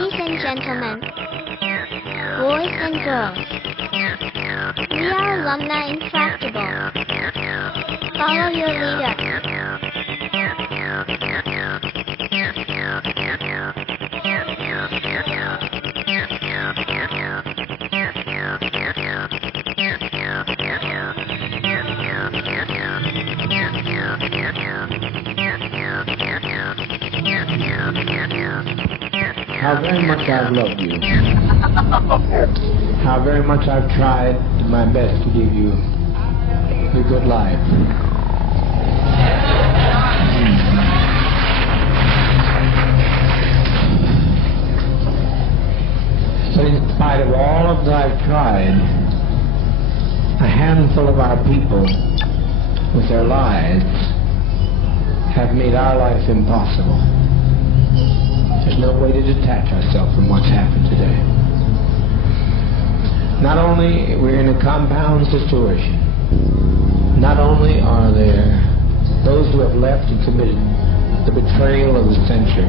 Ladies and gentlemen, boys and girls, we are Alumna Infractible. Follow your leader. How very much I've loved you. How very much I've tried my best to give you the good life. But in spite of all of that I've tried, a handful of our people with their lives have made our life impossible. There's no way to detach ourselves from what's happened today. Not only we're in a compound situation, not only are there those who have left and committed the betrayal of the century.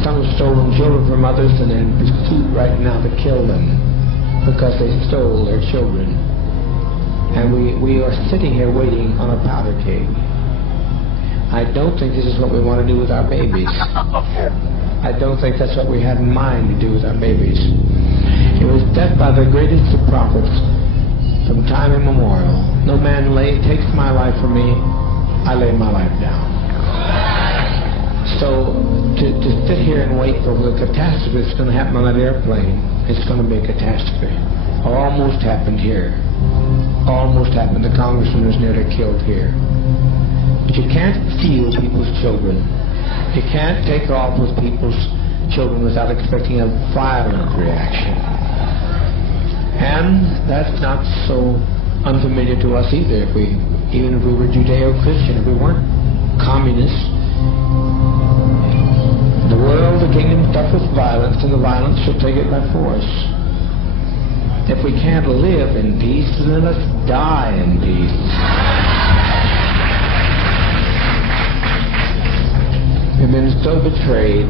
Some have stolen children from others and they're in pursuit right now to kill them because they stole their children. And we are sitting here waiting on a powder keg. I don't think this is what we want to do with our babies. I don't think that's what we had in mind to do with our babies. It was death by the greatest of prophets from time immemorial. No man takes my life from me, I lay my life down. So to sit here and wait for the catastrophe that's going to happen on that airplane, it's going to be a catastrophe. Almost happened here. Almost happened. The congressman was nearly killed here. But you can't steal people's children. You can't take off with people's children without expecting a violent reaction. And that's not so unfamiliar to us either. Even if we were Judeo-Christian, if we weren't communists, the world, the kingdom suffers violence, and the violence shall take it by force. If we can't live in peace, then let's die in peace. We have been so betrayed.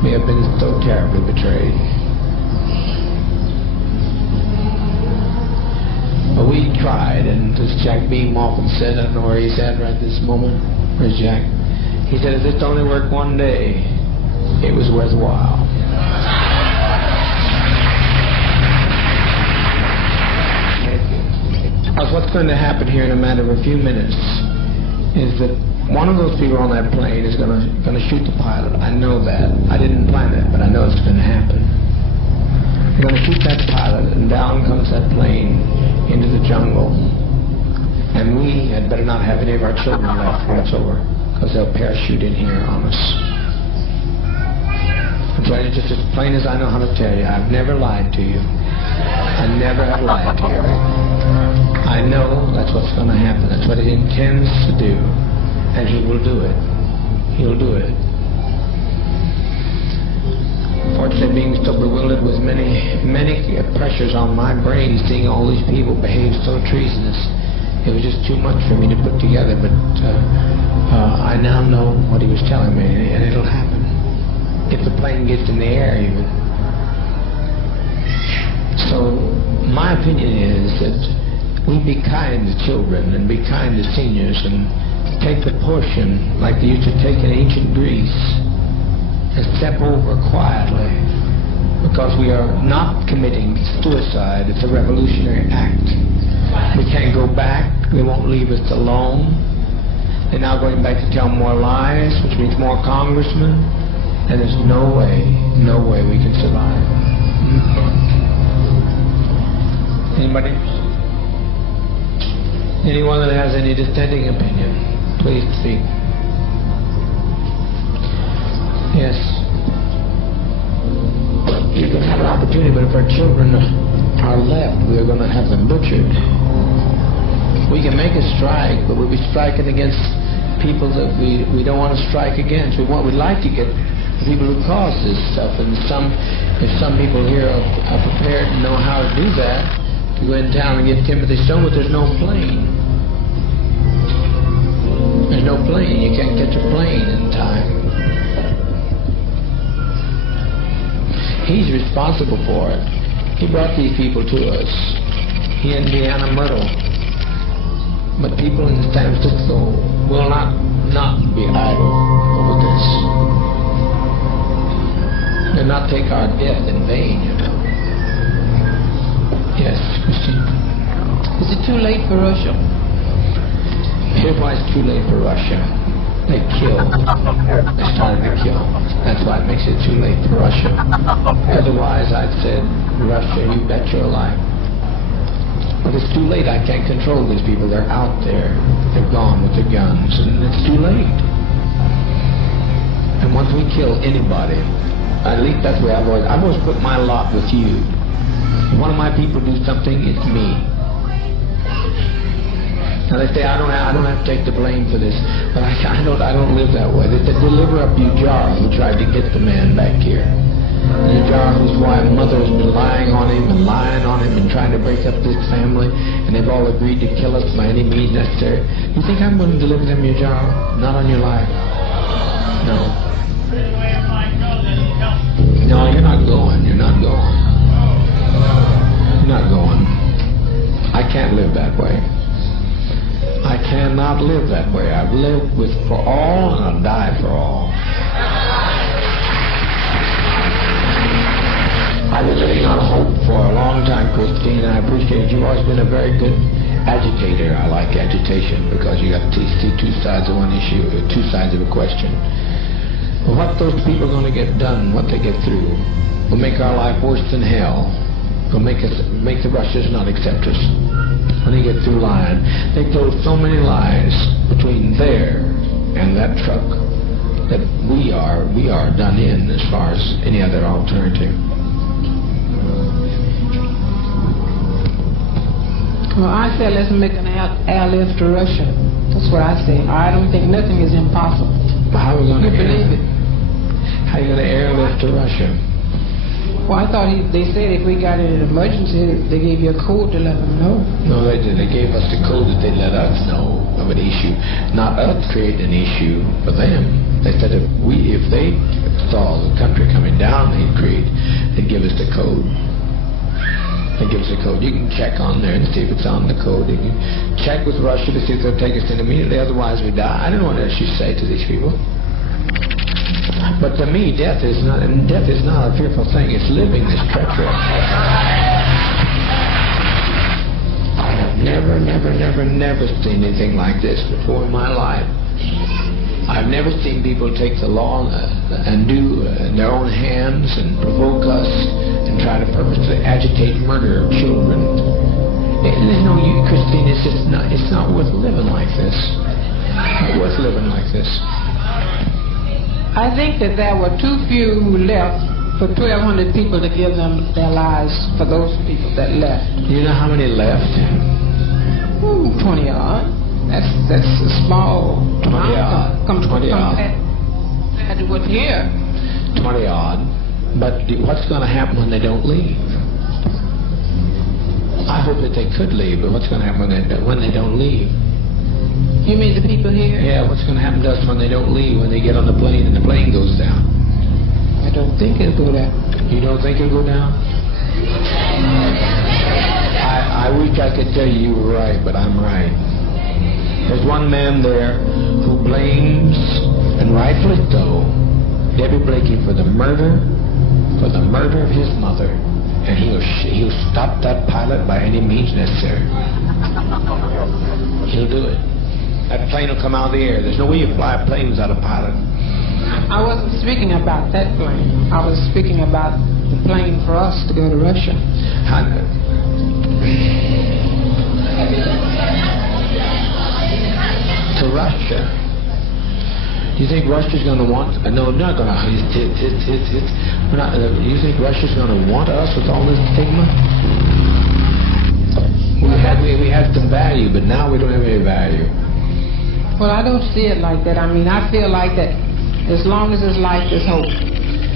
We have been so terribly betrayed. But we tried, and as Jack Beam often said, I don't know where he's at right this moment. Where's Jack? He said, if this only worked one day, it was worthwhile. What's going to happen here in a matter of a few minutes is that one of those people on that plane is going to shoot the pilot. I know that. I didn't plan that, but I know it's going to happen. They're going to shoot that pilot, and down comes that plane into the jungle. And we had better not have any of our children left when it's over, because they'll parachute in here on us. I'm telling you just as plain as I know how to tell you. I've never lied to you. I never have lied to you. I know that's what's going to happen. That's what he intends to do. And he will do it. He'll do it. Fortunately, being so bewildered with many pressures on my brain, seeing all these people behave so treasonous, it was just too much for me to put together. But I now know what he was telling me, and it'll happen. If the plane gets in the air, even. So my opinion is that we be kind to children and be kind to seniors and take the portion like they used to take in ancient Greece and step over quietly, because we are not committing suicide. It's a revolutionary act. We can't go back. They won't leave us alone. They're now going back to tell more lies, which means more congressmen, and there's no way we can survive. Anybody? Anyone that has any dissenting opinion? Please speak. Yes. You can have an opportunity, but if our children are left, we're going to have them butchered. We can make a strike, but we'll be striking against people that we don't want to strike against. We'd like to get the people who caused this stuff, and if some people here are prepared and know how to do that, to go in town and get Timothy Stone, but there's no plane. There's no plane. You can't catch a plane in time. He's responsible for it. He brought these people to us. He and Deanna Myrtle. But people in San Francisco will not be idle over this. They'll not take our death in vain, you know. Yes, Christine. Is it too late for Russia? Here's why it's too late for Russia. They killed. They started to kill. That's why it makes it too late for Russia. Otherwise, I'd said, Russia, you bet your life. But it's too late. I can't control these people. They're out there. They're gone with their guns. And it's too late. And once we kill anybody, at least that's the way I've always put my lot with you. If one of my people do something, it's me. Now they say I don't have to take the blame for this, but I don't live that way. They deliver up Ujara, who tried to get the man back here. Ujara, whose wife, mother, has been lying on him and trying to break up this family, and they've all agreed to kill us by any means necessary. You think I'm going to deliver them, Ujara? Not on your life. No. No, you're not going. You're not going. You're not going. I can't live that way. I cannot live that way. I've lived for all and I'll die for all. I've been living on hope for a long time, Christine, and I appreciate you've always been a very good agitator. I like agitation because you got to see two sides of one issue, two sides of a question. But what those people are going to get done, what they get through, will make our life worse than hell. Will make the Russians not accept us. When they get through lying, they told so many lies between there and that truck that we are done in as far as any other alternative. Well, I say let's make an airlift to Russia. That's what I say. I don't think nothing is impossible. But how are we going to believe it? How are you going to airlift to Russia? Well, I thought they said if we got in an emergency, they gave you a code to let them know. No, they did. They gave us the code that they let us know of an issue. Not us create an issue for them. They said if they saw the country coming down, they'd give us the code. They give us the code. You can check on there and see if it's on the code. You can check with Russia to see if they'll take us in immediately. Otherwise, we die. I don't know what else you say to these people. But to me, death is not a fearful thing. It's living this treachery. I have never seen anything like this before in my life. I've never seen people take the law and do in their own hands and provoke us and try to purposely agitate murder of children. And no, Christine, it's not worth living like this. Not worth living like this. I think that there were too few who left for 1,200 people to give them their lives for those people that left. Do you know how many left? 20 odd. That's a small 20 odd. 20 odd. Compared to what's here. 20 odd. But what's going to happen when they don't leave? I hope that they could leave, but what's going to happen when they don't leave? You mean the people here? Yeah, what's going to happen to us when they don't leave, when they get on the plane and the plane goes down? I don't think it'll go down. You don't think it'll go down? I wish I could tell you were right, but I'm right. There's one man there who blames, and rightfully so, Debbie Blakey for the murder of his mother. And he'll stop that pilot by any means necessary. He'll do it. That plane will come out of the air. There's no way you fly a plane without a pilot. I wasn't speaking about that plane. I was speaking about the plane for us to go to Russia. To Russia? You think Russia's going to want... No, not going to... You think Russia's going to want us with all this stigma? We had some value, but now we don't have any value. Well, I don't see it like that. I mean, I feel like that as long as there's life, there's hope.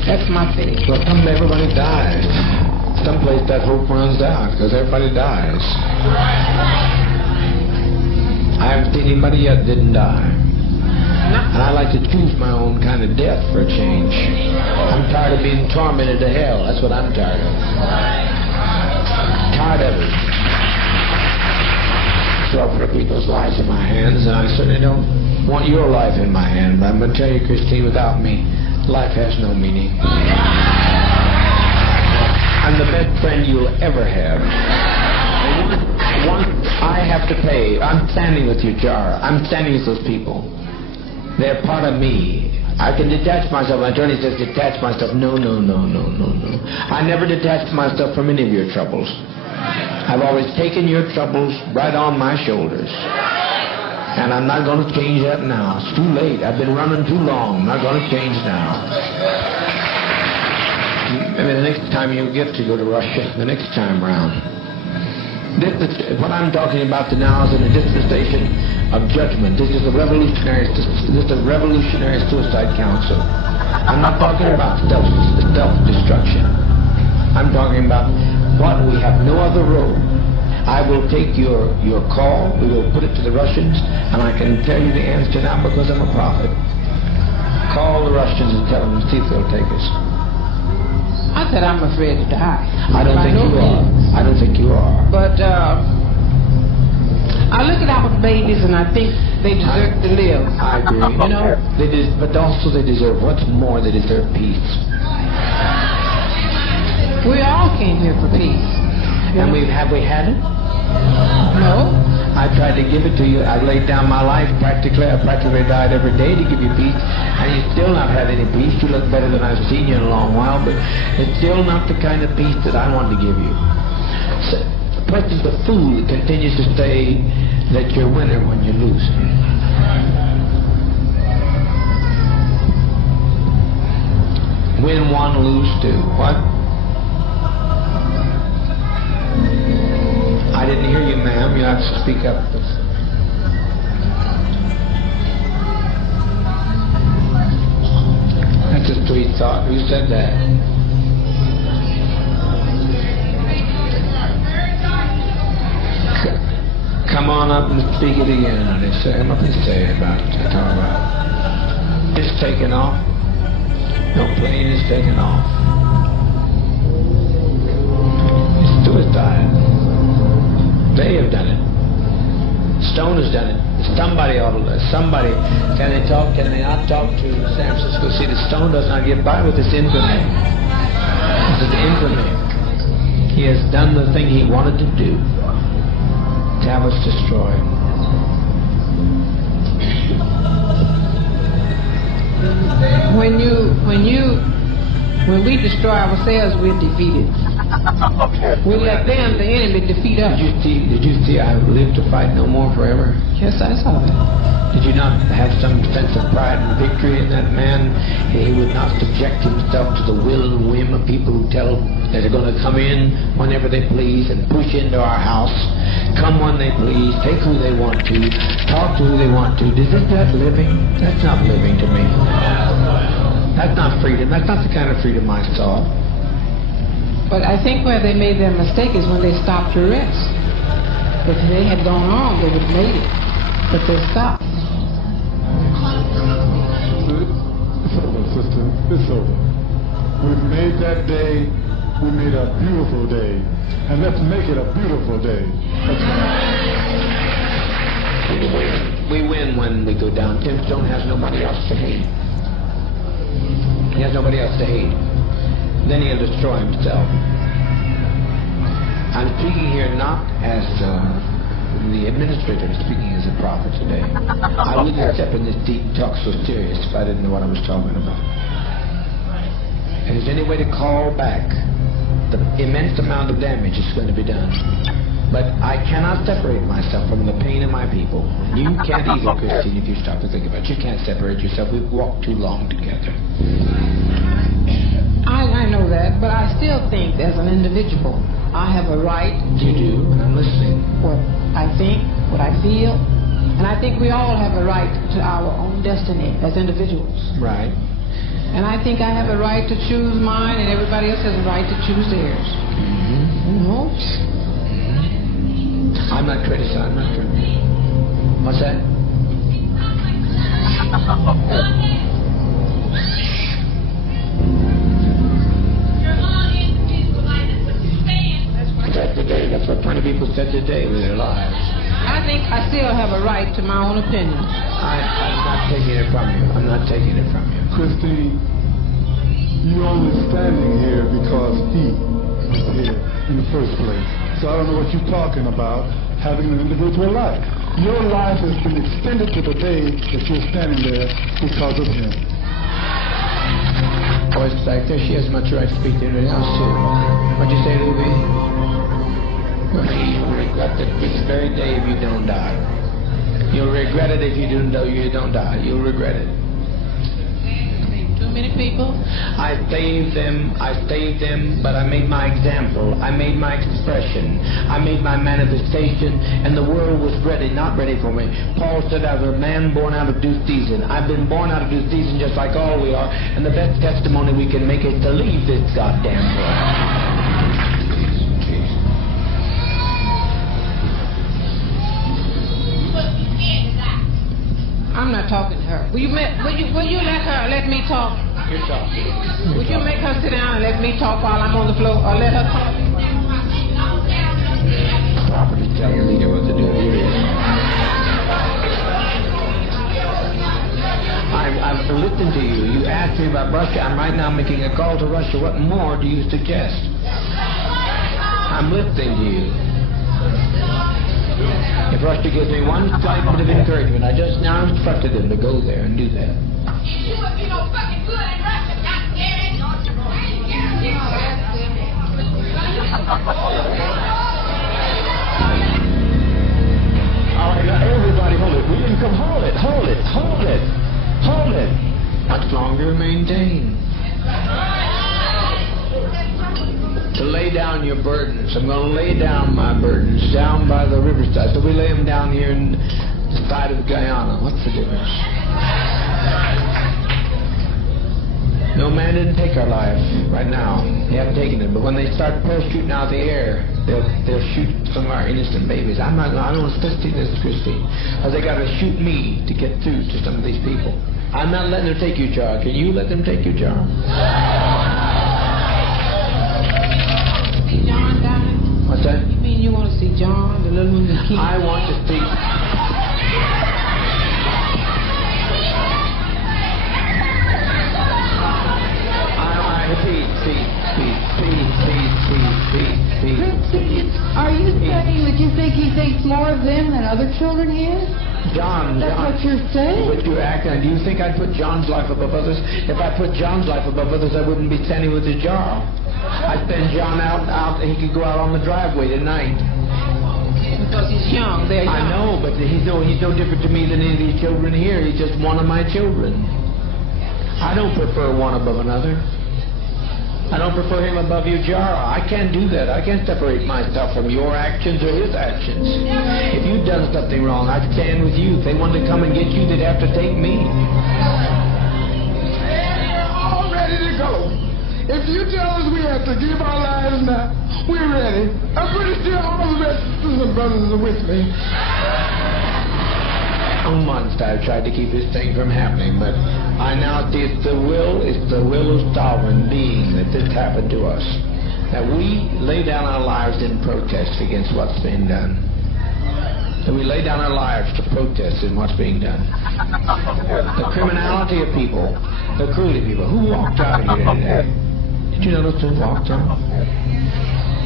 That's my faith. Well, someday everybody dies. Someplace that hope runs out, because everybody dies. I haven't seen anybody yet that didn't die. And I like to choose my own kind of death for a change. I'm tired of being tormented to hell. That's what I'm tired of. Tired of it. So I put people's lives in my hands, and I certainly don't want your life in my hand. But I'm going to tell you, Christine, without me, life has no meaning. I'm the best friend you'll ever have. I have to pay. I'm standing with you, Jar. I'm standing with those people. They're part of me. I can detach myself. My attorney says detach myself. No. I never detached myself from any of your troubles. I've always taken your troubles right on my shoulders. And I'm not going to change that now. It's too late. I've been running too long. I'm not going to change now. Maybe the next time you get to go to Russia, the next time round. What I'm talking about now is in a dispensation of judgment. This is a revolutionary suicide council. I'm not talking about self-destruction. I'm talking about what we have no other road. I will take your call. We will put it to the Russians, and I can tell you the answer now because I'm a prophet. Call the Russians and tell them to see if they'll take us. I said I'm afraid to die. I don't think you are. I don't think you are. But I look at our babies and I think they deserve to live. I agree. You know? But also they deserve, what's more, they deserve peace. We all came here for peace. And have we had it? No. I tried to give it to you. I laid down my life practically. I practically died every day to give you peace. And you still not had any peace. You look better than I've seen you in a long while, but it's still not the kind of peace that I wanted to give you. So, the person, the fool, continues to say that you're a winner when you lose. Win one, lose two. What? I didn't hear you, ma'am. You have to speak up. That's a sweet thought. Who said that? Come on up and speak it again, honey. Come up and say it about it. Talk about it. It's taken off. No plane is taken off. It's suicide. They have done it. Stone has done it. Somebody ought to. Somebody. Can they not talk to San Francisco? See, the Stone does not get by with this infamy. This is infamy. He has done the thing he wanted to do. To have us destroyed. When we destroy ourselves, we're defeated. We let them, the enemy, defeat us. Did you see I live to fight no more forever? Yes, I saw that. Did you not have some sense of pride and victory in that man? He would not subject himself to the will and whim of people who tell that they're going to come in whenever they please and push into our house, come when they please, take who they want to, talk to who they want to. Is that living? That's not living to me. That's not freedom. That's not the kind of freedom I saw. But I think where they made their mistake is when they stopped to rest. If they had gone on, they would have made it. But they stopped. It's over, sister. It's over. We've made that day. We made a beautiful day. And let's make it a beautiful day. We win when we go down. Tim Stone has nobody else to hate. He has nobody else to hate. Then he'll destroy himself. I'm speaking here not as the administrator, I'm speaking as a prophet today. I wouldn't step in this deep talk so serious if I didn't know what I was talking about. If there's any way to call back the immense amount of damage that's going to be done. But I cannot separate myself from the pain of my people. You can't either, Christine, if you stop to think about it. You can't separate yourself. We've walked too long together. I know that, but I still think as an individual, I have a right to... You do, and I'm listening. What I think, what I feel, and I think we all have a right to our own destiny as individuals. Right. And I think I have a right to choose mine, and everybody else has a right to choose theirs. You know? I'm not criticizing. I'm not criticizing. What's that? That's what plenty of people said today with their lives. I think I still have a right to my own opinion. I'm not taking it from you. I'm not taking it from you. Christine, you're only standing here because he was here in the first place. So I don't know what you're talking about, having an individual life. Your life has been extended to the day that you're standing there because of him. Voice like this, she has much right to speak to anyone else too. What'd you say, Ruby? You'll regret it this very day if you don't die. You'll regret it if you don't die. You'll regret it. Too many people? I saved them, but I made my example. I made my expression. I made my manifestation, and the world was ready, not ready for me. Paul said, I was a man born out of due season. I've been born out of due season just like all we are, and the best testimony we can make is to leave this goddamn world. I'm not talking to her. Will you let me talk? You're talking. Would you make her sit down and let me talk while I'm on the floor, or let her talk? Properly tell your leader what to do. I've listened to you. You asked me about Russia. I'm right now making a call to Russia. What more do you suggest? I'm listening to you. If Russia gives me one slight bit of encouragement, I just now instructed them to go there and do that. You would be no fucking good in Russia, goddammit! All right, now everybody hold it. William, come hold it. Much longer maintain. To lay down your burdens. I'm going to lay down my burdens down by the riverside. So we lay them down here in the side of Guyana. What's the difference? No man didn't take our life right now. They haven't taken it. But when they start parachuting out the air, they'll shoot some of our innocent babies. I don't want to see this, Christine. Because they got to shoot me to get through to some of these people. I'm not letting them take your job. Can you let them take your job? John down? What's that? You mean you want to see John, the little one that keeps... I want to see... Are you saying that you think he thinks more of them than other children he is? John. That's what you're saying? But you're acting. Do you think I'd put John's life above others? If I put John's life above others, I wouldn't be standing with his jar. I'd send John out, he could go out on the driveway tonight. Because he's young. They're young. I know, but he's no different to me than any of these children here. He's just one of my children. I don't prefer one above another. I don't prefer him above your jar. I can't do that. I can't separate myself from your actions or his actions. If you've done something wrong, I'd stand with you. If they wanted to come and get you, they'd have to take me. We're all ready to go. If you tell us we have to give our lives now, we're ready. I'm pretty sure all the rest of the brothers are with me. For months I've tried to keep this thing from happening, but I now see it's the will of sovereign being that this happened to us. That we lay down our lives in protest against what's being done. That we lay down our lives to protest in what's being done. The criminality of people, the cruelty of people. Who walked out here today? Did you notice who walked out?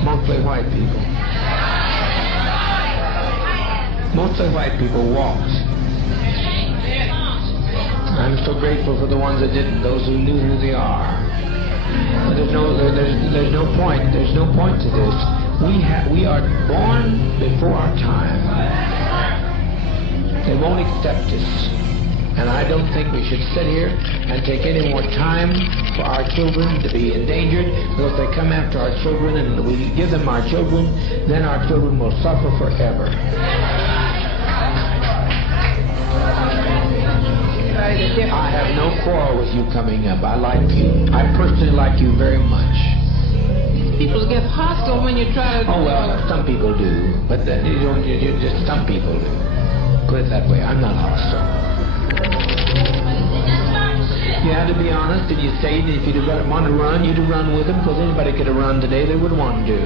Mostly white people. Mostly white people walked. I'm so grateful for the ones that didn't, those who knew who they are. But there's no point. There's no point to this. We are born before our time. They won't accept us. And I don't think we should sit here and take any more time for our children to be endangered, because if they come after our children and we give them our children, then our children will suffer forever. I have no quarrel with you coming up. I like you. I personally like you very much. People get hostile when you try to... Oh, well, some people do. But you just some people do. Put it that way. I'm not hostile. You had to be honest, and you stayed. If you'd have wanted to run, you'd have run with them, because anybody could have run today. They would want to.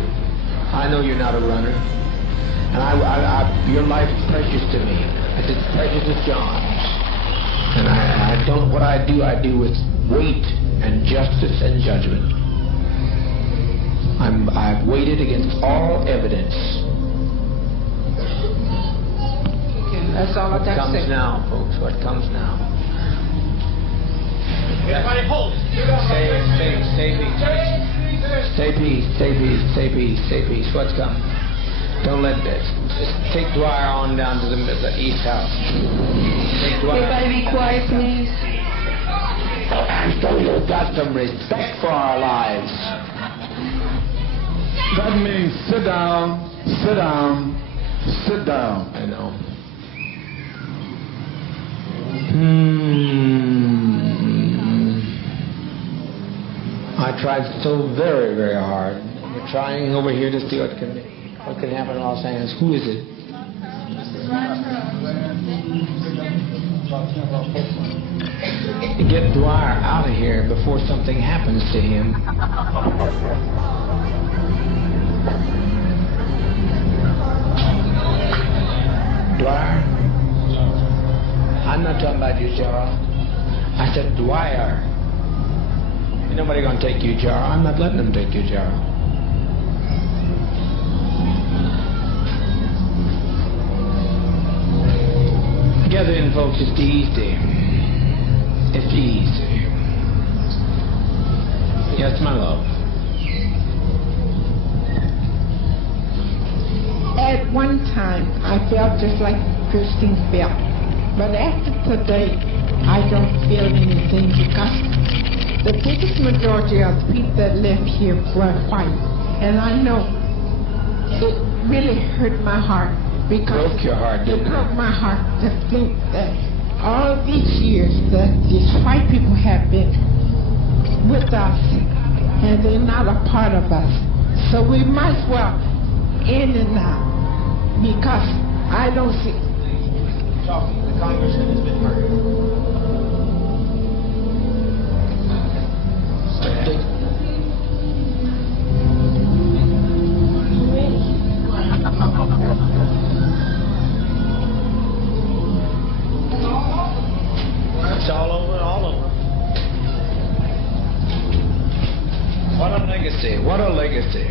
I know you're not a runner, and your life is precious to me. It's as precious as John's. And I don't. What I do with weight and justice and judgment. I've weighted against all evidence. That's all I got to say. What comes now, folks? What comes now? Everybody hold it. Stay peace. What's coming? Don't let this. Just take Dwyer on down to the East House. Take Dwyer. Everybody be quiet, please. So you've got some respect for our lives. That means sit down, sit down, sit down. I know. I tried so very, very hard. We're trying over here to see what can happen in Los Angeles. Who is it? To get Dwyer out of here before something happens to him. Dwyer? I'm not talking about you, Jara. I said Dwyer. Ain't nobody gonna take you, Jara. I'm not letting them take you, Jara. Gather in, folks. It's easy. It's easy. Yes, my love. At one time, I felt just like Christine felt. But after today, I don't feel anything because the biggest majority of the people that left here were white. And I know it really hurt my heart because Broke your heart, didn't it? broke my heart to think that all these years that these white people have been with us and they're not a part of us. So we might as well end it now because I don't see. The congressman has been murdered. It's all over, all over. What a legacy, what a legacy.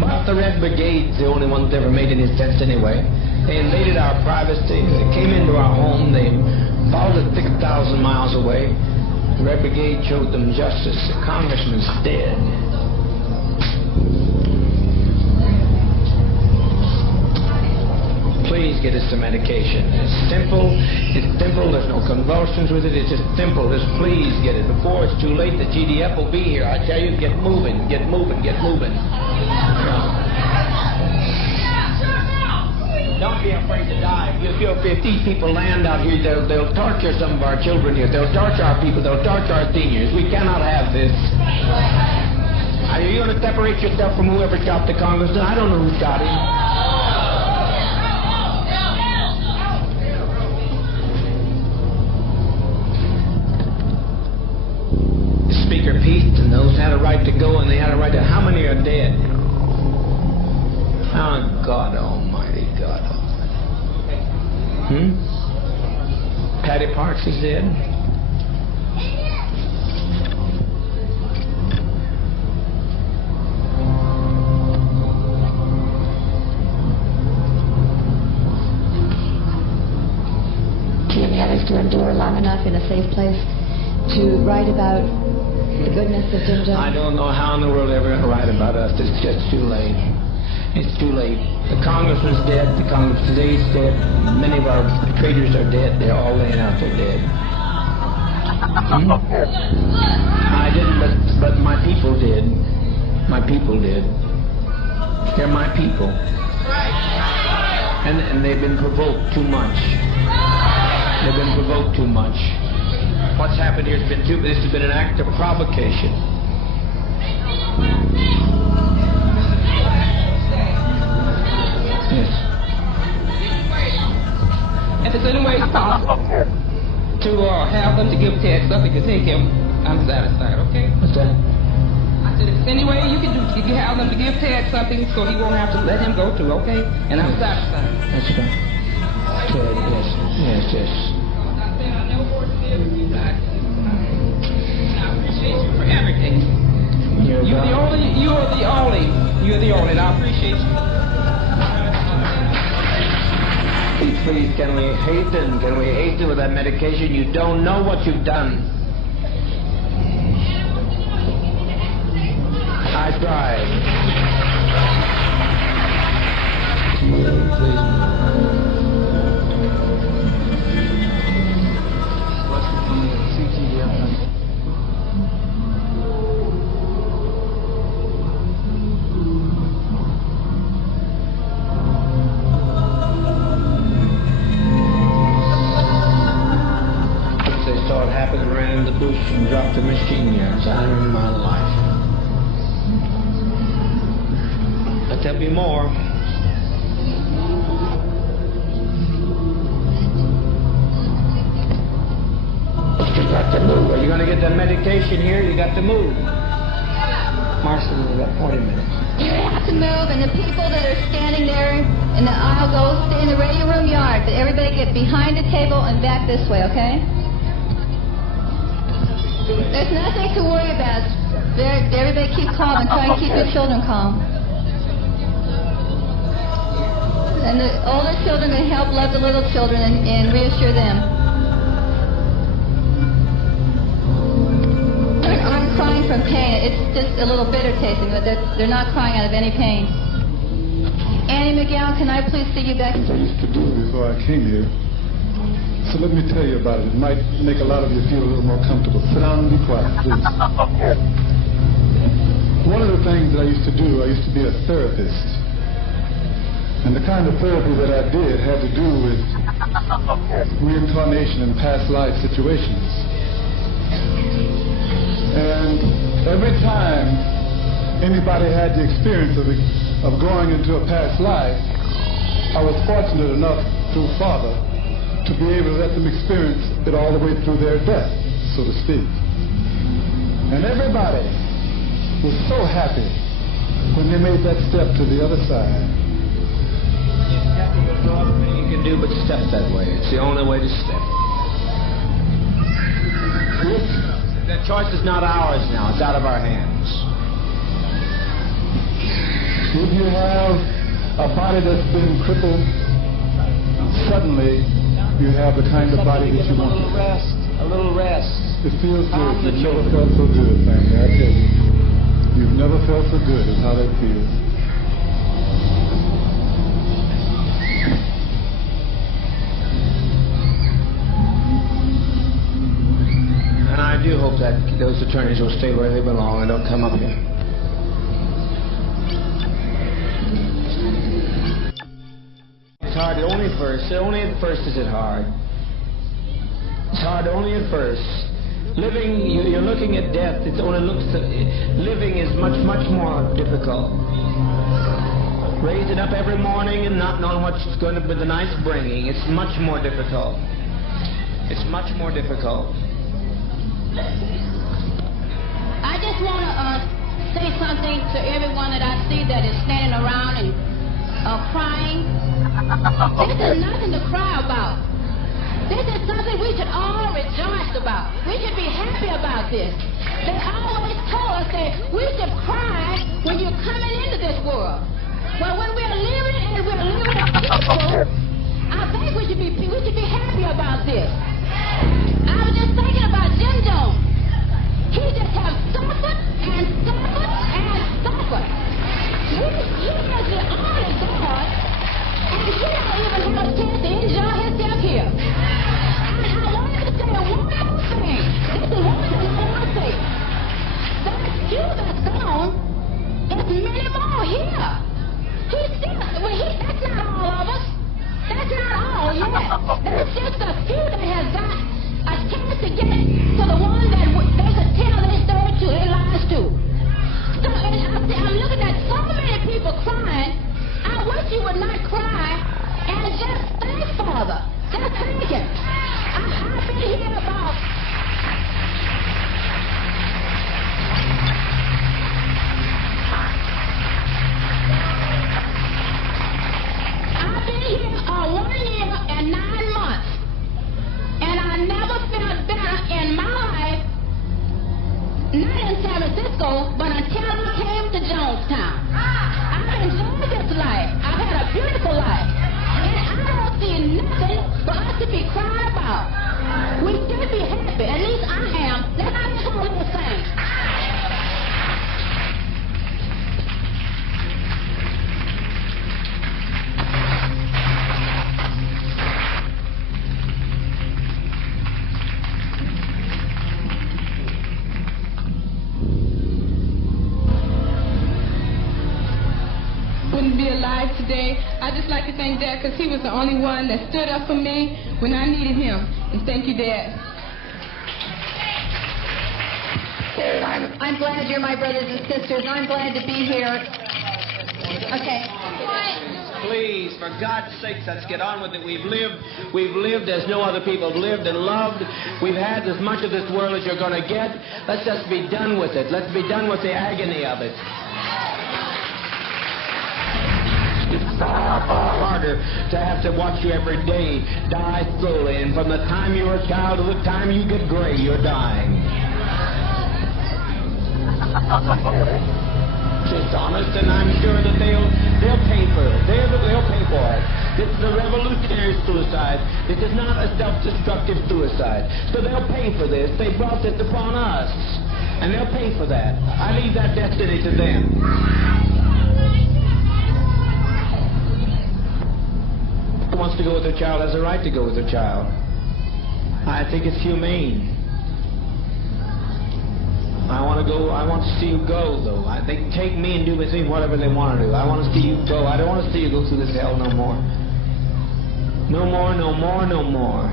But the Red Brigade's the only ones that ever made any sense anyway. They invaded our privacy, they came into our home, they followed us 6,000 miles away. The Red Brigade showed them justice. The congressman's dead. Please get us some medication. It's simple, there's no convulsions with it, it's just simple. Just please get it. Before it's too late, the GDF will be here. I tell you, get moving, get moving, get moving. Don't be afraid to die. If these people land out here, they'll torture some of our children here. They'll torture our people. They'll torture our seniors. We cannot have this. Are you going to separate yourself from whoever shot the congressman? I don't know who shot him. The speaker peaced, and those had a right to go, and they had a right to. How many are dead? Oh, God Almighty, God Almighty. Patty Parks is dead. You managed to endure long enough in a safe place to write about the goodness of Jim Jones? I don't know how in the world they're ever going to write about us. It's just too late. It's too late. The congressman's dead. The congressman today's dead. Many of our traitors are dead. They're all laying out there dead. I didn't, but my people did. My people did. They're my people. And they've been provoked too much. They've been provoked too much. What's happened here has been this has been an act of provocation. Yes. If there's any way possible to have them to give Ted something to take him, I'm satisfied, okay? What's that? I said, if there's any way you can do, if you have them to give Ted something so he won't have to let him go too, okay? And I'm satisfied. That's fine. Ted, yes. Yes, yes. I never want to live with you guys. I appreciate you for everything. You're the only, and I appreciate you. Please, can we hasten with that medication? You don't know what you've done. I tried. Please. Ran in the bush and dropped a machine guns. I remember my life. But there'll be more. You got to move. Are you going to get that medication here? You got to move. Marcia, we've got 40 minutes. You have to move, and the people that are standing there in the aisle go stay in the radio room yard. But everybody get behind the table and back this way, okay? There's nothing to worry about. Everybody keep calm and try and keep your children calm. And the older children can help love the little children and reassure them. They aren't crying from pain. It's just a little bitter tasting, but they're not crying out of any pain. Annie McGowan, can I please see you back? I used to do before I came here. So let me tell you about it. It might make a lot of you feel a little more comfortable. Sit down and be quiet, please. One of the things that I used to do, I used to be a therapist. And the kind of therapy that I did had to do with reincarnation and past life situations. And every time anybody had the experience of going into a past life, I was fortunate enough through Father to be able to let them experience it all the way through their death, so to speak. And everybody was so happy when they made that step to the other side. There's no other thing you can do but step that way. It's the only way to step. The choice is not ours now. It's out of our hands. If you have a body that's been crippled, suddenly you have the kind of body that you want. A little rest. It feels good. You've never felt so good, family, I tell you. You've never felt so good as how that feels. And I do hope that those attorneys will stay where they belong and don't come up here. It's hard only at first. Only at first is it hard. It's hard only at first. Living, you're looking at death. It only looks. Living is much more difficult. Raising up every morning and not knowing what's going to be the night's bringing. It's much more difficult. It's much more difficult. I just want to say something to everyone that I see that is standing around and crying. This is nothing to cry about. This is something we should all rejoice about. We should be happy about this. They always told us that we should cry when you're coming into this world. Well, when we're living and we're living as people, I think we should be happy about this. I was just thinking about Jim Jones. He just has suffered and suffered and suffered. He has the honor of God, and he don't even have a chance to enjoy himself here. And I wanted to say one more thing. This is one thing I want to say. That few that's gone, there's many more here. He's still, that's not all of us. That's not all yet. That's just a few that has got a chance to get to the one that they could tell their story to, their lives to. So, and I'm looking at so many people crying. I wish you would not cry and just thank Father. Just thank Him. I've been here about also, but until I came to Jonestown, I've enjoyed this life. I've had a beautiful life. And I don't see nothing for us to be crying about. We should be happy. At least I am. Let's have this whole little thing. Wouldn't be alive today. I just like to thank Dad because he was the only one that stood up for me when I needed him. And thank you, Dad. I'm glad you're my brothers and sisters. I'm glad to be here. Okay. Please, for God's sakes, let's get on with it. We've lived as no other people have lived and loved. We've had as much of this world as you're going to get. Let's just be done with it. Let's be done with the agony of it. Harder to have to watch you every day die slowly, and from the time you're a child to the time you get gray, you're dying. It's honest, and I'm sure that they'll pay for it. They'll pay for it. This is a revolutionary suicide. This is not a self-destructive suicide. So they'll pay for this. They brought this upon us, and they'll pay for that. I leave that destiny to them. Who wants to go with their child has a right to go with their child. I think it's humane. I want to see you go, though. They can take me and do with me whatever they want to do. I want to see you go. I don't want to see you go through this hell no more. No more, no more, no more.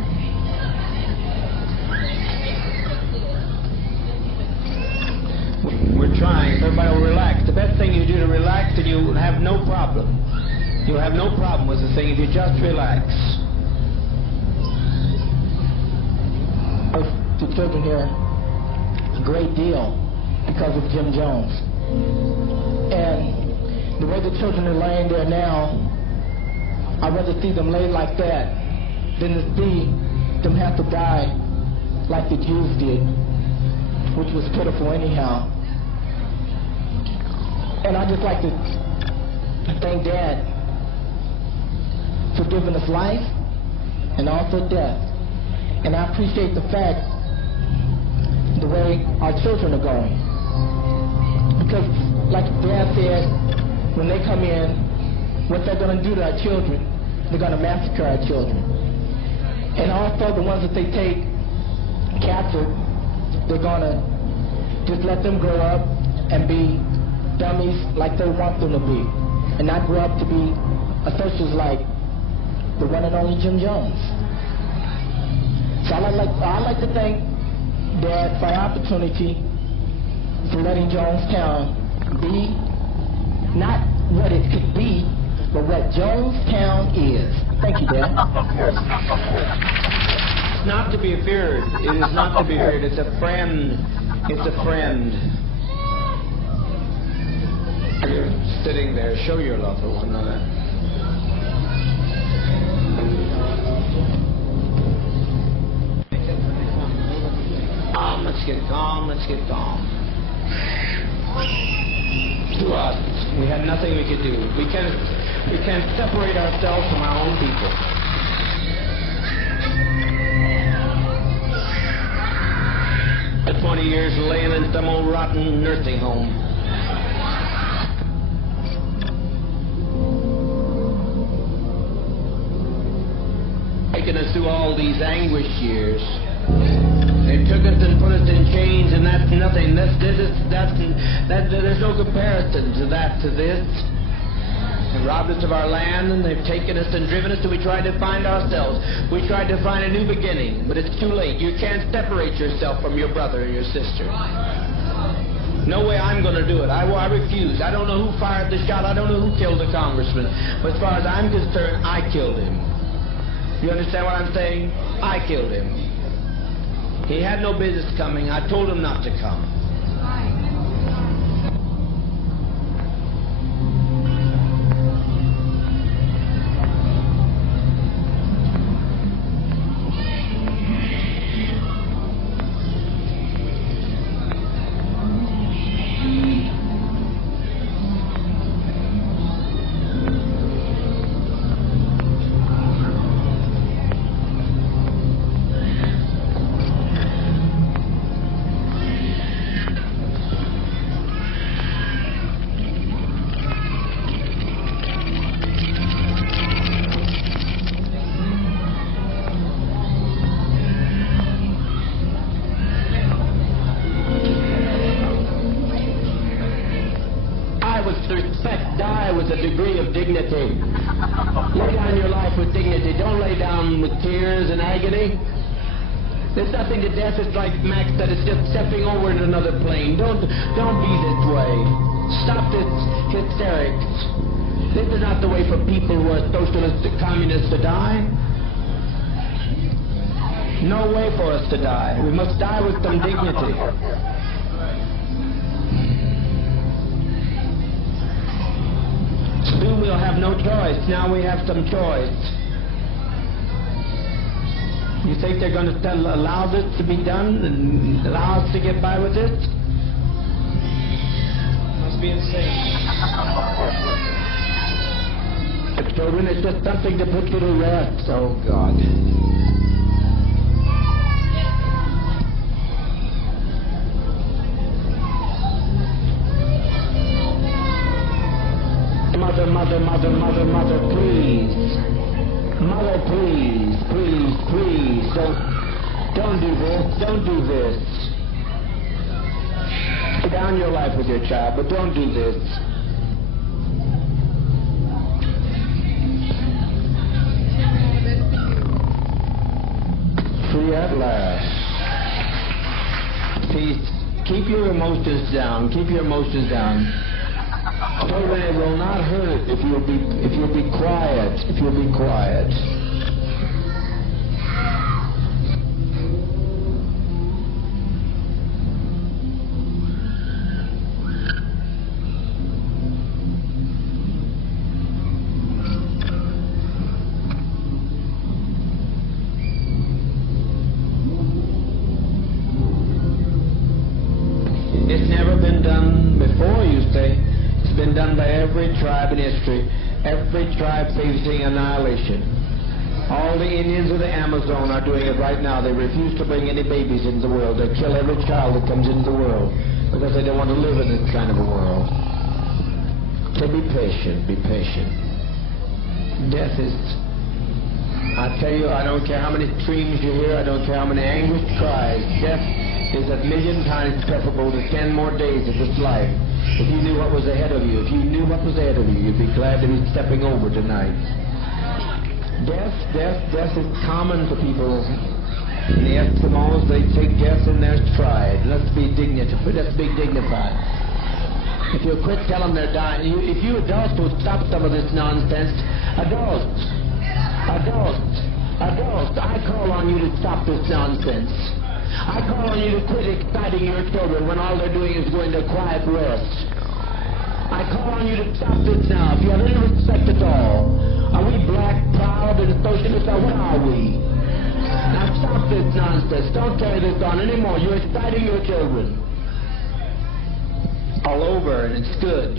We're trying. Everybody will relax. The best thing you do to relax, and you'll have no problem. You'll have no problem with the thing if you just relax. The children here a great deal because of Jim Jones. And the way the children are laying there now, I'd rather see them lay like that than to see them have to die like the Jews did, which was pitiful anyhow. And I'd just like to thank Dad for giving us life and also death. And I appreciate the fact the way our children are going. Because like Dad said, when they come in, what they're going to do to our children, they're going to massacre our children. And also the ones that they take captive, they're going to just let them grow up and be dummies like they want them to be, and not grow up to be associates like the one and only Jim Jones. So I'd like to thank Dad for our opportunity for letting Jonestown be not what it could be, but what Jonestown is. Thank you, Dad. It's not to be feared. It is not to be feared. It's a friend. It's a friend. You're sitting there. Show your love for one another. Let's get calm. Let's get calm. To us, we had nothing we could do. We can't separate ourselves from our own people. For 20 years laying in some old rotten nursing home. Taking us through all these anguish years. They took us and put us in chains, and that's nothing. There's no comparison to that, to this. They robbed us of our land, and they've taken us and driven us till we tried to find ourselves. We tried to find a new beginning, but it's too late. You can't separate yourself from your brother and your sister. No way I'm going to do it. I refuse. I don't know who fired the shot. I don't know who killed the congressman. But as far as I'm concerned, I killed him. You understand what I'm saying? I killed him. He had no business coming. I told him not to come. free of dignity. Lay down your life with dignity. Don't lay down with tears and agony. There's nothing to death. It's like Max said, it's just stepping over in another plane. Don't be this way. Stop this hysterics. This is not the way for people who are socialists and communists to die. No way for us to die. We must die with some dignity. Soon we'll have no choice. Now we have some choice. You think they're going to allow this to be done and allow us to get by with this? Must be insane. Children, it's just something to put you to rest. Oh, God. Mother, mother, mother, mother, mother, please. Mother, please, please, please. Don't do this. Don't do this. Lay down your life with your child, but don't do this. Free at last. Please keep your emotions down. Keep your emotions down. Children, it will not hurt if you'll be quiet. If you'll be quiet. It's never been done before, you say. It's been done by every tribe in history. Every tribe facing annihilation. All the Indians of the Amazon are doing it right now. They refuse to bring any babies into the world. They kill every child that comes into the world because they don't want to live in this kind of a world. So be patient, be patient. Death is, I tell you, I don't care how many screams you hear, I don't care how many anguished cries. Death is a million times preferable to 10 more days of this life. If you knew what was ahead of you, you'd be glad to be stepping over tonight. Death is common to people. In the Eskimos, they take death in their stride. Let's be dignified. Let's be dignified. If you quit telling them they're dying, if you adults will stop some of this nonsense, adults, I call on you to stop this nonsense. I call on you to quit exciting your children when all they're doing is going to quiet rest. I call on you to stop this now. If you have any respect at all, are we black, proud, and socialists, or what are we? Now stop this nonsense. Don't carry this on anymore. You're exciting your children. All over, and it's good.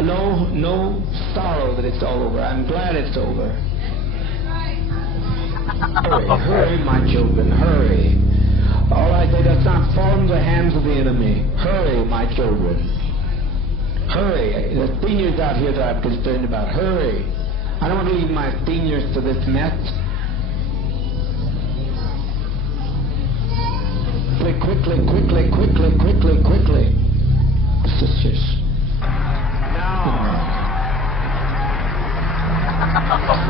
No sorrow that it's all over. I'm glad it's over. Hurry, my children, hurry. All I say, does not fall into the hands of the enemy. Hurry, my children. Hurry. The seniors out here that I'm concerned about. Hurry. I don't want to leave my seniors to this mess. Quickly. Sisters. Now.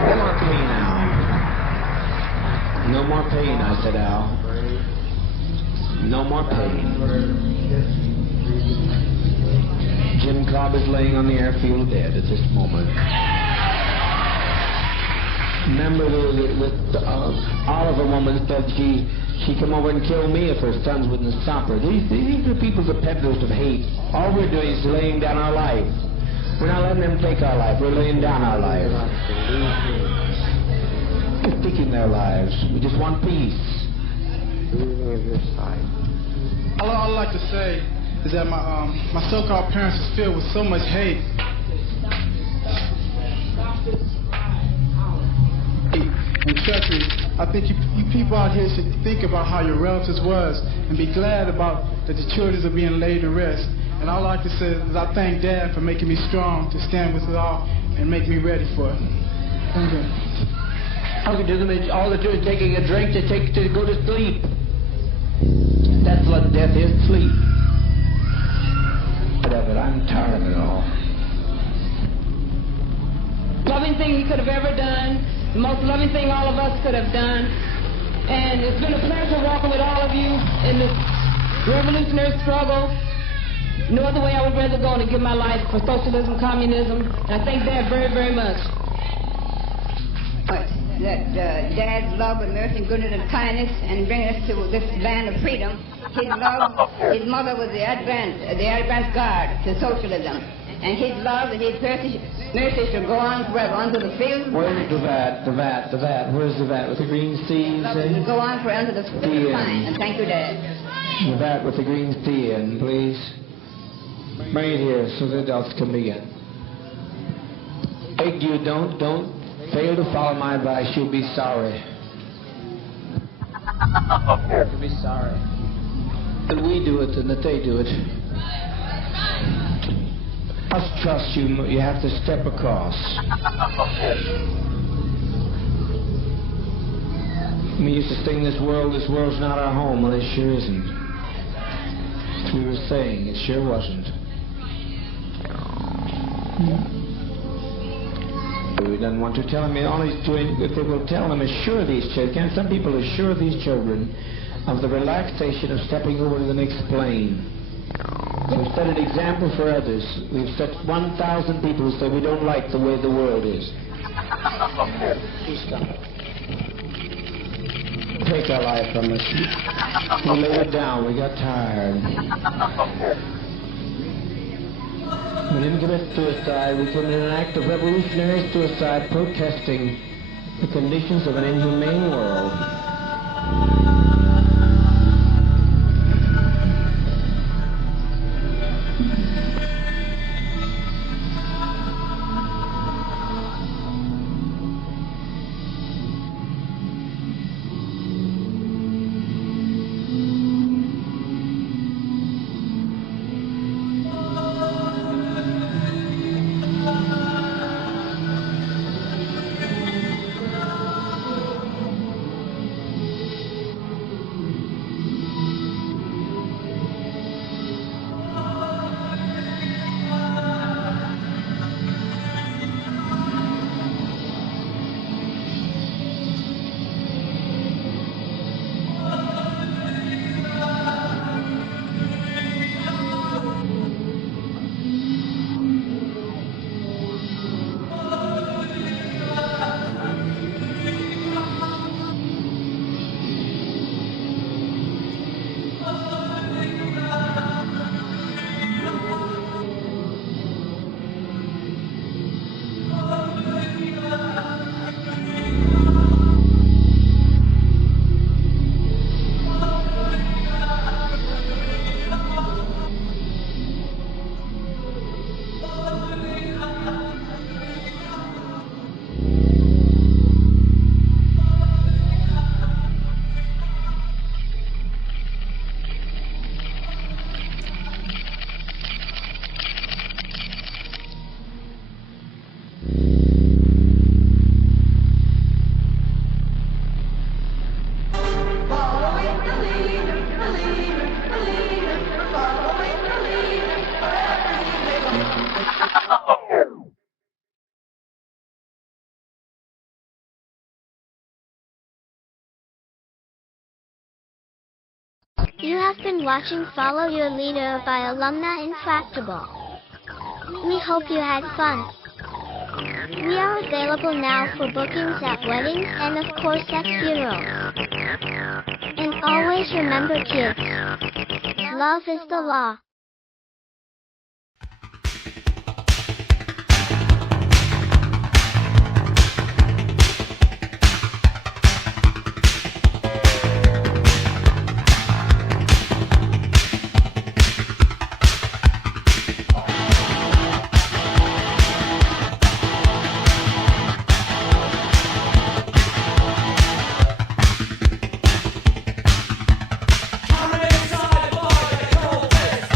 Come on to me now. No more pain, I said, Al. No more pain. Jim Cobb is laying on the airfield dead at this moment. Remember, Oliver woman said she'd come over and kill me if her sons wouldn't stop her. These are people, the peddlers of hate. All we're doing is laying down our life. We're not letting them take our life. We're laying down our life. Taking their lives. We just want peace. All I'd like to say is that my so-called parents is filled with so much hate. And trust me, I think you people out here should think about how your relatives was and be glad about that the children are being laid to rest. And all I like to say is I thank Dad for making me strong to stand with it all and make me ready for it. Thank you. All they're doing is taking a drink to go to sleep. That's what death is, sleep. Whatever, I'm tired of it all. loving thing he could have ever done, the most loving thing all of us could have done. And it's been a pleasure walking with all of you in this revolutionary struggle. No other way I would rather go than give my life for socialism, communism. And I thank Dad very, very much. That Dad's love and mercy and goodness and kindness and bringing us to this land of freedom. His love, his mother was the advance guard to socialism. And his love and his mercy should go on forever unto the field. Where's the vat? Where's the vat with the green C? Go on forever unto the fine. And thank you, Dad. The vat with the green C in, please. Bring it here so the adults can begin. Beg you, don't fail to follow my advice. You'll be sorry. You'll be sorry. That we do it and that they do it. I must trust you. You have to step across. We used to sing this world's not our home. Well, it sure isn't. As we were saying, it sure wasn't. He doesn't want to tell me. All he's doing, if they will tell them, assure these children. Some people assure these children of the relaxation of stepping over to the next plane. We've set an example for others. We've set 1,000 people who say we don't like the way the world is. Please stop. Take our life from us. We laid it down. We got tired. We didn't commit suicide. We committed an act of revolutionary suicide protesting the conditions of an inhumane world. You have been watching Follow Your Leader by Alumna Infractible. We hope you had fun. We are available now for bookings at weddings and of course at funerals. And always remember, kids, love is the law. Inside, boy, they call this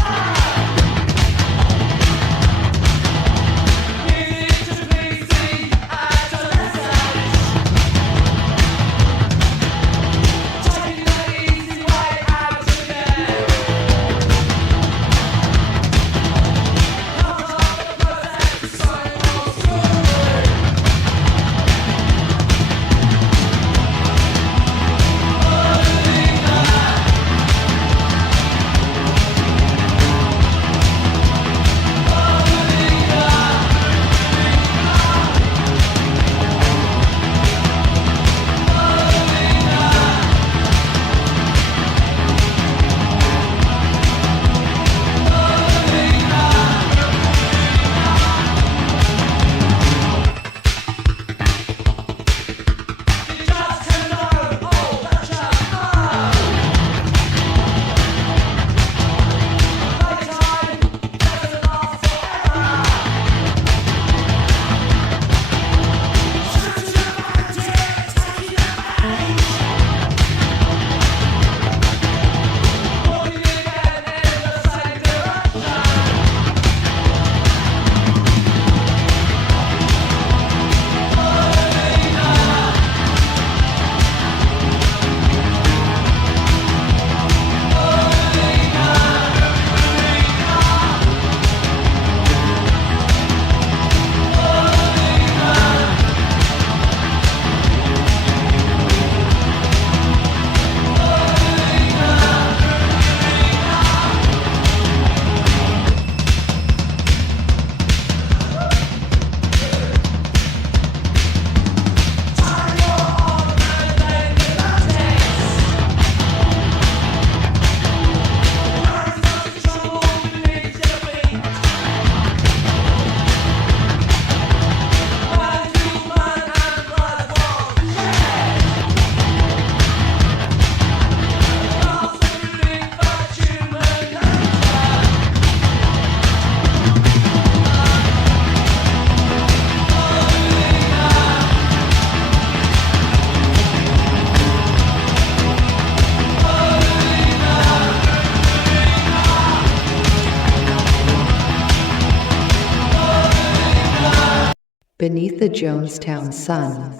beneath the Jonestown sun,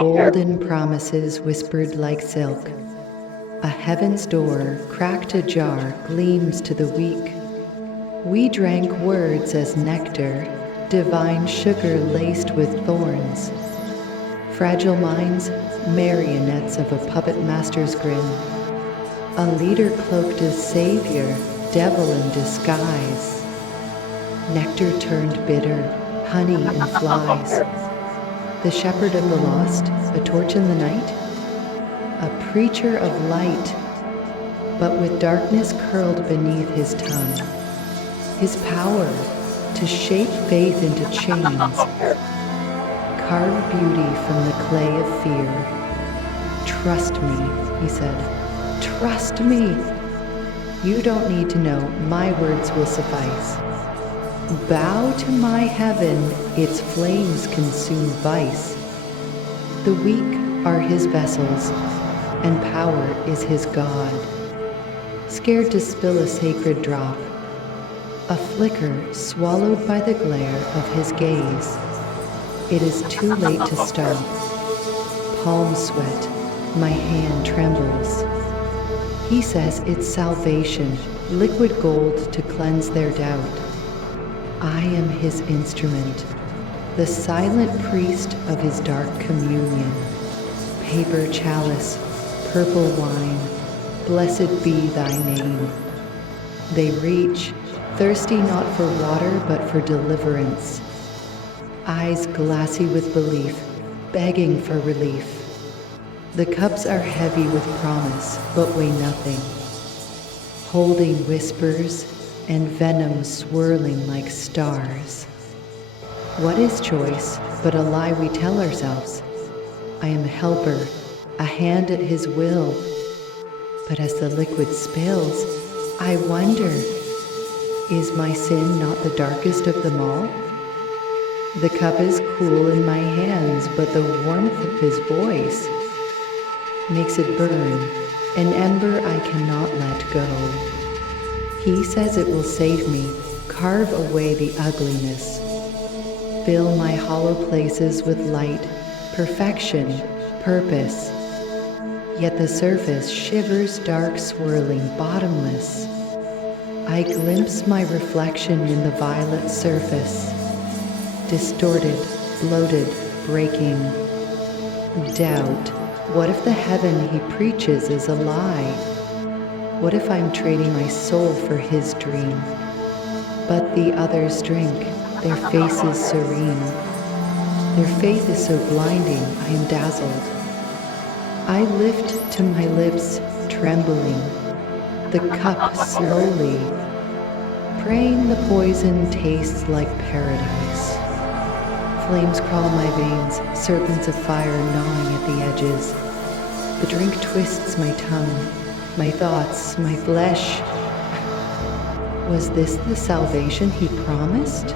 golden promises whispered like silk. A heaven's door, cracked ajar, gleams to the weak. We drank words as nectar, divine sugar laced with thorns. Fragile minds, marionettes of a puppet master's grin. A leader cloaked as savior, devil in disguise. Nectar turned bitter, honey and flies. The shepherd of the lost, a torch in the night? A preacher of light, but with darkness curled beneath his tongue. His power to shape faith into chains. Carve beauty from the clay of fear. Trust me, he said. Trust me. You don't need to know, my words will suffice. Bow to my heaven, its flames consume vice. The weak are his vessels, and power is his God. Scared to spill a sacred drop, a flicker swallowed by the glare of his gaze. It is too late to stop. Palm sweat, my hand trembles. He says it's salvation, liquid gold to cleanse their doubt. I am his instrument, the silent priest of his dark communion. Paper chalice, purple wine, blessed be thy name. They reach, thirsty not for water but for deliverance. Eyes glassy with belief, begging for relief. The cups are heavy with promise, but weigh nothing. Holding whispers and venom swirling like stars. What is choice but a lie we tell ourselves? I am a helper, a hand at his will. But as the liquid spills, I wonder, is my sin not the darkest of them all? The cup is cool in my hands, but the warmth of his voice makes it burn, an ember I cannot let go. He says it will save me, carve away the ugliness. Fill my hollow places with light, perfection, purpose. Yet the surface shivers dark swirling, bottomless. I glimpse my reflection in the violet surface. Distorted, bloated, breaking. Doubt. What if the heaven he preaches is a lie? What if I'm trading my soul for his dream? But the others drink, their faces serene. Their faith is so blinding, I am dazzled. I lift to my lips, trembling, the cup slowly, praying the poison tastes like paradise. Flames crawl my veins, serpents of fire gnawing at the edges. The drink twists my tongue, my thoughts, my flesh. Was this the salvation he promised?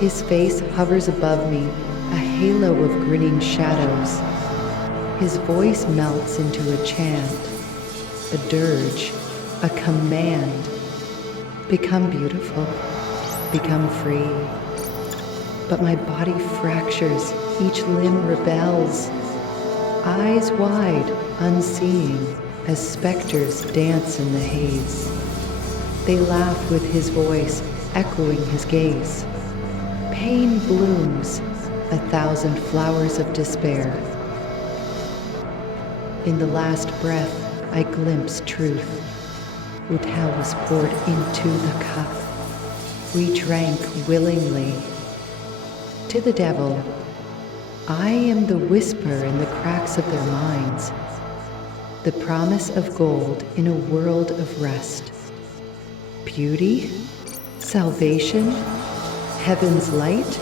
His face hovers above me, a halo of grinning shadows. His voice melts into a chant, a dirge, a command. Become beautiful, become free. But my body fractures, each limb rebels. Eyes wide, unseeing, as specters dance in the haze. They laugh with his voice, echoing his gaze. Pain blooms, 1,000 flowers of despair. In the last breath, I glimpse truth. Utel was poured into the cup. We drank willingly. To the devil, I am the whisper in the cracks of their minds, the promise of gold in a world of rest. Beauty, salvation, heaven's light,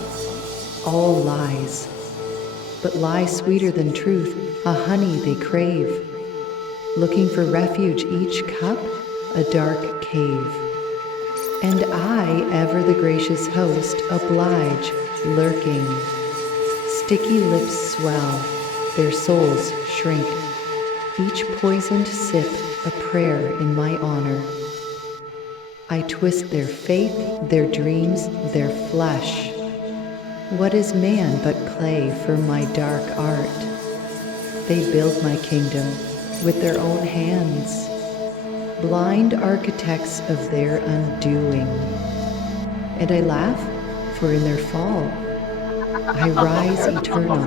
all lies. But lies sweeter than truth, a honey they crave. Looking for refuge, each cup, a dark cave. And I, ever the gracious host, oblige, lurking. Sticky lips swell, their souls shrink. Each poisoned sip a prayer in my honor. I twist their faith, their dreams, their flesh. What is man but clay for my dark art? They build my kingdom with their own hands, blind architects of their undoing. And I laugh, for in their fall, I rise eternal.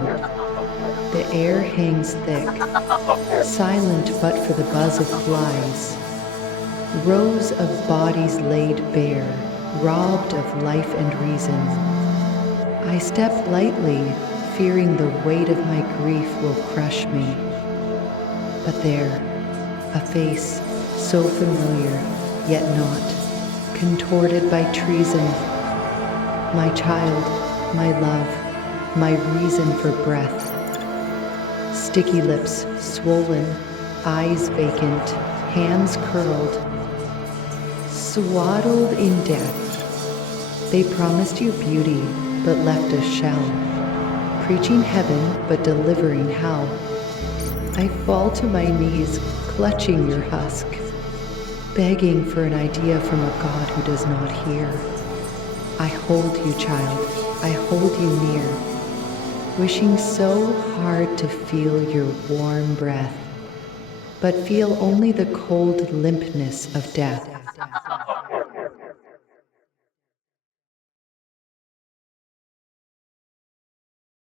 The air hangs thick, silent but for the buzz of flies. Rows of bodies laid bare, robbed of life and reason. I step lightly, fearing the weight of my grief will crush me. But there, a face so familiar, yet not, contorted by treason. My child, my love, my reason for breath. Sticky lips swollen, eyes vacant, hands curled. Swaddled in death, they promised you beauty, but left a shell. Preaching heaven, but delivering hell. I fall to my knees, clutching your husk, begging for an idea from a God who does not hear. I hold you, child, I hold you near, wishing so hard to feel your warm breath, but feel only the cold limpness of death.